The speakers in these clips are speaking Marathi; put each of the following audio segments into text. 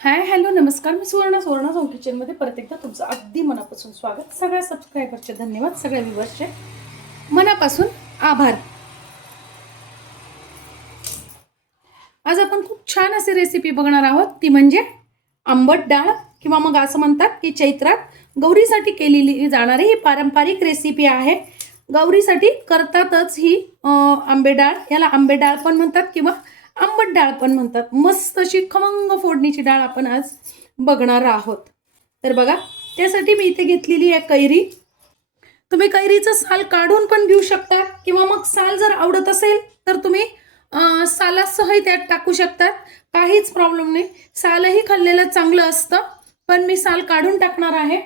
हाय हॅलो नमस्कार. मी सुवर्णा होम किचनमध्ये परत एकदा तुमचं अगदी मनापासून स्वागत. सगळ्या सबस्क्रायबरचे धन्यवाद, सगळ्या व्ह्यूअर्सचे मनापासून आभार. आज आपण खूप छान अशी रेसिपी बघणार आहोत, ती म्हणजे आंबट डाळ किंवा मग असं म्हणतात की चैत्रात गौरीसाठी केलेली जाणारी ही पारंपरिक रेसिपी आहे. गौरीसाठी करतातच ही आंबे डाळ. याला आंबे डाळ पण म्हणतात किंवा आंबट डाळ पण म्हणतात. मस्त अशी खमंग फोडणीची डाळ आपण आज बघणार आहोत. तर बघा, त्यासाठी मी इथे घेतलेली आहे कैरी. तुम्ही कैरीचं साल काढून पण घेऊ शकता किंवा मग साल जर आवडत असेल तर तुम्ही सालासह त्यात टाकू शकतात. काहीच प्रॉब्लेम नाही. सालही खाल्लेलं चांगलं असतं, पण मी साल काढून टाकणार आहे.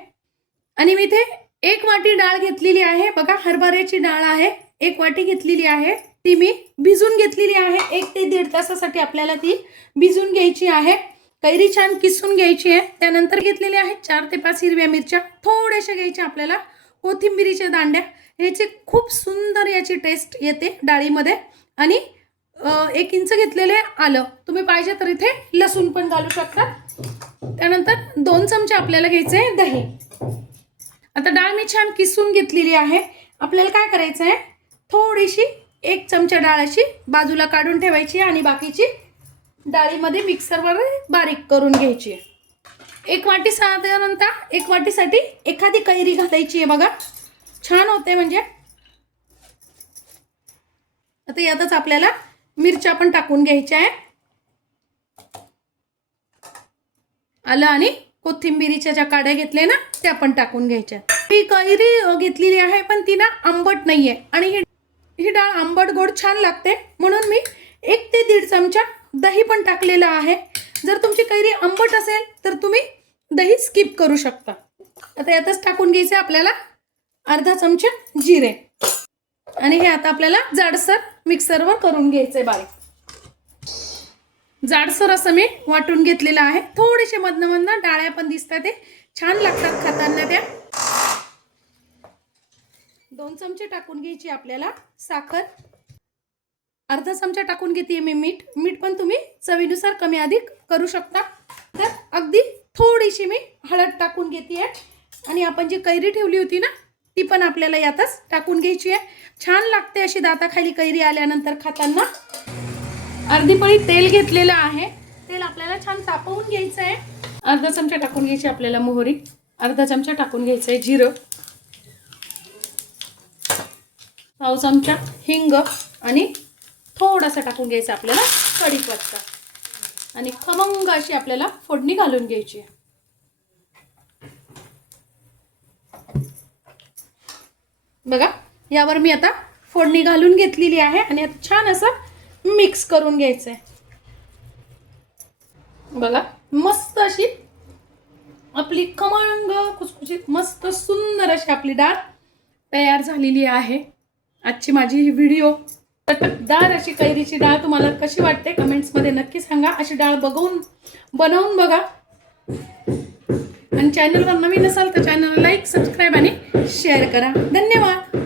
आणि मी इथे 1 वाटी डाळ घेतलेली आहे. बघा, हरभऱ्याची डाळ आहे. 1 वाटी घेतलेली आहे. ती मी भिजून घेतलेली आहे. 1 ते 1.5 तासासाठी आपल्याला ती भिजून घ्यायची आहे. कैरी छान किसून घ्यायची आहे. त्यानंतर घेतलेले आहेत 4 ते 5 हिरव्या मिरच्या, थोड्याशा घ्यायच्या आपल्याला. कोथिंबीरीच्या दांड्या, याची खूप सुंदर याची टेस्ट येते डाळीमध्ये. आणि 1 इंच घेतलेले आलं. तुम्ही पाहिजे तर इथे लसूण पण घालू शकता. त्यानंतर 2 चमचे आपल्याला घ्यायचे दही. आता डाळ मी छान किसून घेतलेली आहे. आपल्याला काय करायचं आहे, थोडीशी 1 चमचा डाळ अशी बाजूला काढून ठेवायची आणि बाकीची डाळीमध्ये मिक्सरवर बारीक करून घ्यायची. 1 वाटी साधारणतः 1 वाटीसाठी एखादी कैरी घालायची आहे. बघा, छान होते म्हणजे. आता यातच आपल्याला मिरच्या पण टाकून घ्यायच्या आहे. आलं आणि कोथिंबीरीच्या ज्या काड्या घेतल्या ना, त्या पण टाकून घ्यायच्या. ही कैरी घेतलेली आहे, पण ती ना आंबट नाहीये. आणि ही डाळ आंबट गोड छान लागते, म्हणून मी 1 ते 1.5 चमचा दही पण टाकलेलं आहे. जर तुमची कैरी आंबट असेल तर तुम्ही दही स्किप करू शकता. आता यातच टाकून घ्यायचे आपल्याला अर्धा चमचा जिरे. आणि हे आता आपल्याला जाडसर मिक्सरवर करून घ्यायचंय बारीक. जाडसर असं मी वाटून घेतलेलं आहे. थोडेसे मधनं डाळ्या पण दिसतात, ते छान लागतात खाताना त्या. 2 चमचे टाकून घ्यायची आपल्याला साखर. अर्धा चमचा टाकून घेते मी मीठ पण तुम्ही चवीनुसार कमी अधिक करू शकता. तर अगदी थोडीशी मी हळद टाकून घेते. आणि आपण जी कैरी ठेवली होती ना, ती पण आपल्याला यातच टाकून घ्यायची आहे. छान लागते अशी दाताखाली कैरी आल्यानंतर खाताना. अर्धी पळी तेल घेतलेलं आहे. तेल आपल्याला छान तापवून घ्यायचं आहे. अर्धा चमचा टाकून घ्यायची आपल्याला मोहरी. अर्धा चमचा टाकून घ्यायचं आहे जिरं. पाव चमचा हिंग आणि थोडासा टाकून घ्यायचा आपल्याला कढीपत्ता. आणि खमंग अशी आपल्याला फोडणी घालून घ्यायची. बघा, यावर मी आता फोडणी घालून घेतलेली आहे आणि आता छान असं मिक्स करून घ्यायचंय. बघा, मस्त अशी आपली खमंग खुसखुशीत मस्त सुंदर अशी आपली डाळ तयार झालेली आहे. आजची माझी ही व्हिडिओ चटकदार अशी कैरीची डाळ तुम्हाला कशी वाटते कमेंट्समध्ये नक्की सांगा. अशी डाळ बनवून बघा. आणि चॅनलवर नवीन असाल तर चॅनलला लाईक, सबस्क्राईब आणि शेअर करा. धन्यवाद.